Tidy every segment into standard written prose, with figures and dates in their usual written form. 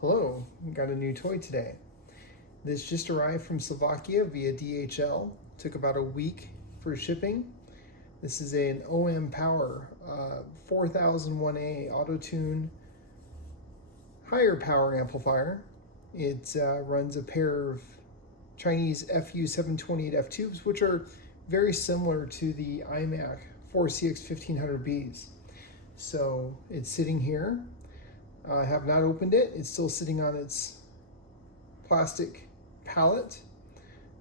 Hello, got a new toy today. This just arrived from Slovakia via DHL. Took about a week for shipping. This is an OM Power 4001A auto-tune higher power amplifier. It runs a pair of Chinese FU728F tubes, which are very similar to the iMac 4CX1500Bs. So it's sitting here. I have not opened it. It's still sitting on its plastic pallet.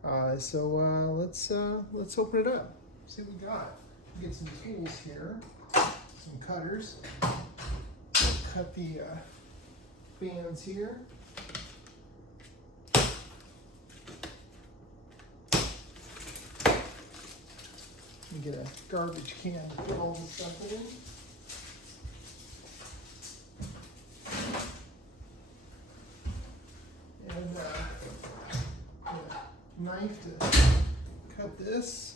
Let's open it up. See what we got. Get some tools here, some cutters. Cut the bands here. And get a garbage can to put all this stuff in. And a knife to cut this.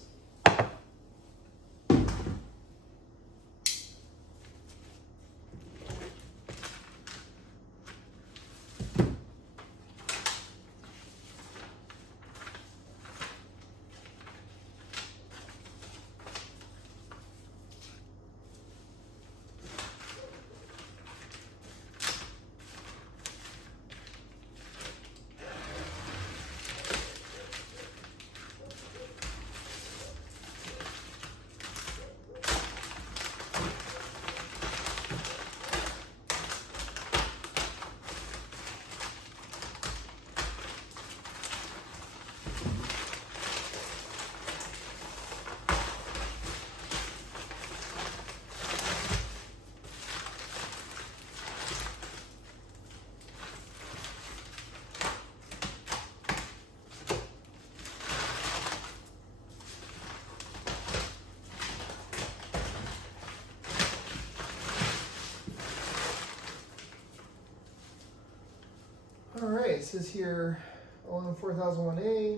All right, it says here OM4001A,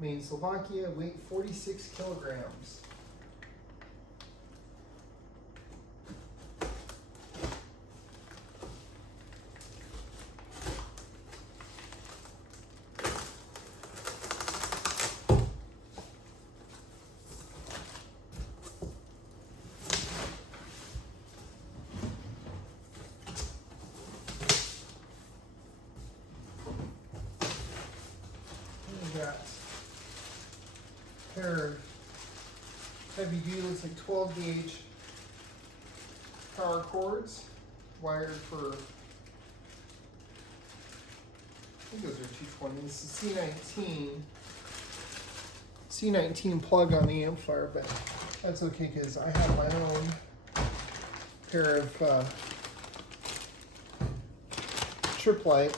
made in Slovakia, weight 46 kilograms. Got a pair of heavy duty, looks like 12 gauge power cords wired for, I think those are 220. This is C19 plug on the amplifier, but that's okay because I have my own pair of trip light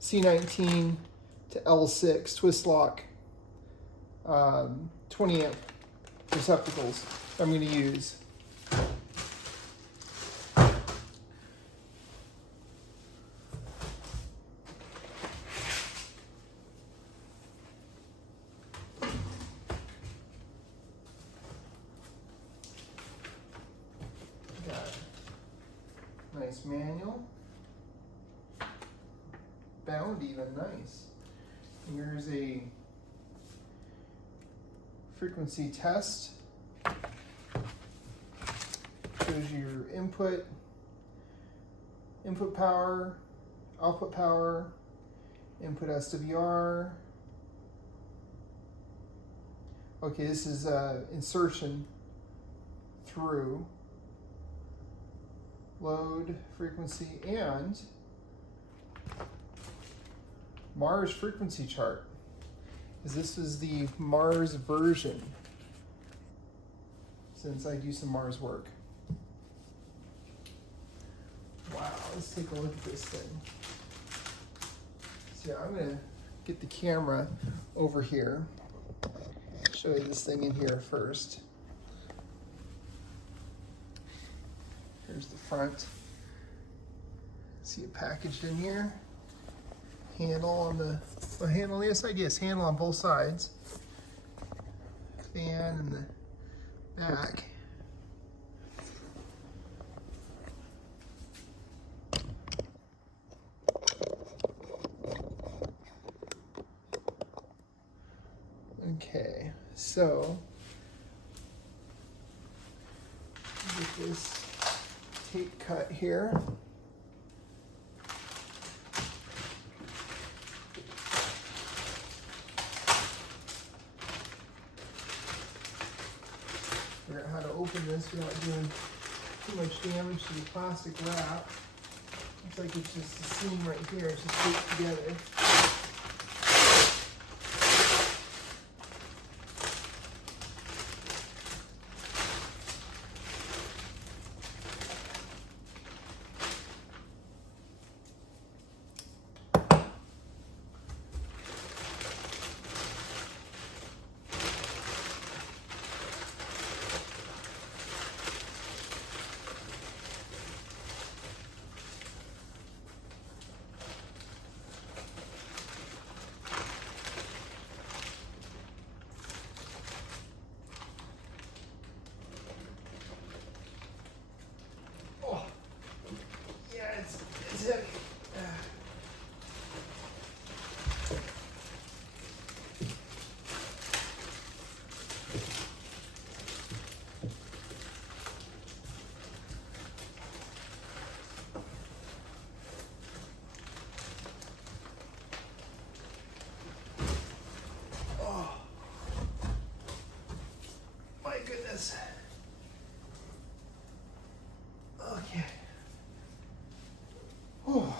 C19 to L6 twist lock 20 amp receptacles I'm going to use. Got a nice manual, bound even, nice. Here's a frequency test. Shows you your input power, output power, input SWR. Okay, this is insertion through, load, frequency, and Mars frequency chart, because this is the Mars version, since I do some Mars work. Wow, let's take a look at this thing. So I'm gonna get the camera over here, show you this thing in here first. Here's the front. See it packaged in here. Handle on the handle on the other side, yes, handle on both sides. Fan in the back. Okay, so get this tape cut here. Figure out how to open this without doing too much damage to the plastic wrap. Looks like it's just a seam right here, it's just taped together. It's heavy. Oh, my goodness. Okay. Oh.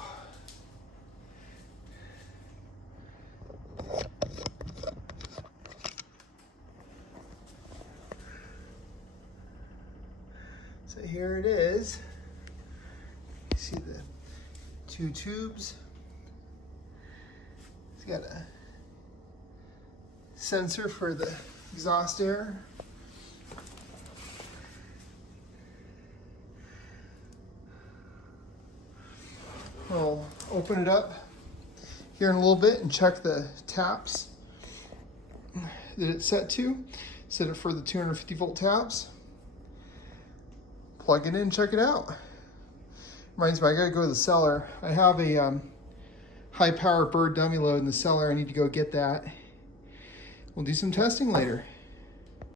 So here it is. You see the two tubes. It's got a sensor for the exhaust air. I'll open it up here in a little bit and check the taps that it's set to. Set it for the 250 volt taps. Plug it in, check it out. Reminds me, I gotta go to the cellar. I have a high power bird dummy load in the cellar. I need to go get that. We'll do some testing later.